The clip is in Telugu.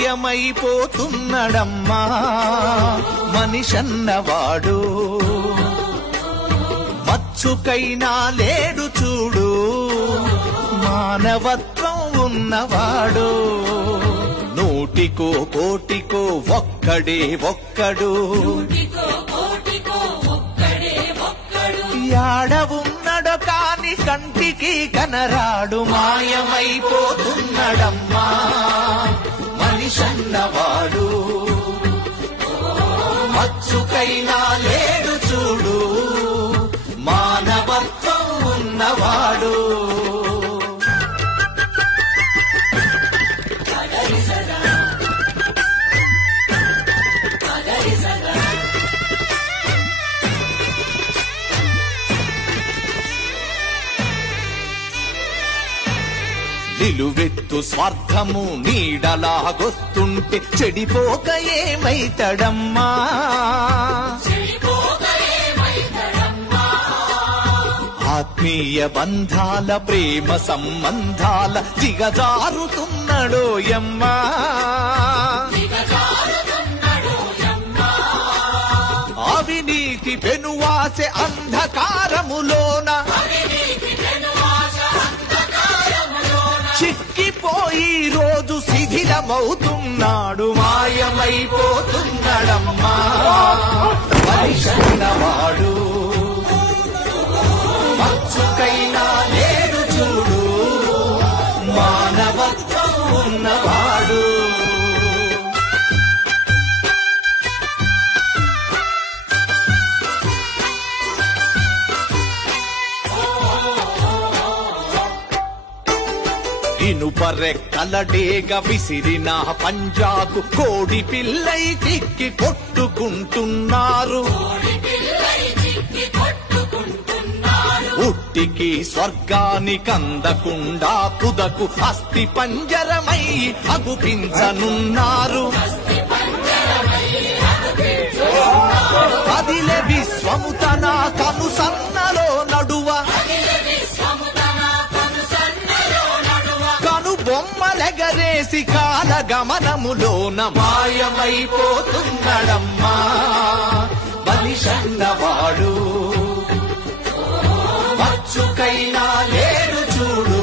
మాయమైపోతున్నడమ్మా మనిషన్నవాడు. మచ్చుకైనా లేడు చూడు మానవత్వం ఉన్నవాడు. నూటికో కోటికో ఒక్కడే ఒక్కడు, యాడ ఉన్నడో కాని కంటికి కనరాడు. మాయమైపోతున్నడమ్మా మనిషన్నవాడు. మచ్చుకైనా లేడు చూడు మానవత్వం ఉన్నవాడు. నిలువెత్తు స్వార్థము నీడలాగొస్తుంటే చెడిపోక ఏమైతడమ్మా. ఆత్మీయ బంధాల ప్రేమ సంబంధాల దిగజారుతున్నడోయమ్మా. అవినీతి పెనువాసె అంధకారములోన చిక్కిపోయి రోజు శిథిలమవుతున్నాడు. మాయమైపోతున్నాడమ్మా మనిషన్నవాడు. మచ్చుకైనా లేడు చూడు మానవత్వం ఉన్నవాడు. ఇనుపరెక్కలడేగ విసిరిన పంజాకు కోడి పిల్లై చిక్కి కొట్టుకుంటున్నారు. ఉట్టికి స్వర్గానికందకుండా తుదకు అస్థి పంజరమై అగుపించనున్నారు. కదిలే విశ్వము తన కనుసన్నలో నడువ బొమ్మలెగరేసి కాల గమనములోన మాయమైపోతున్నడమ్మా మనిషన్నవాడు. మచ్చుకైనా లేడు చూడు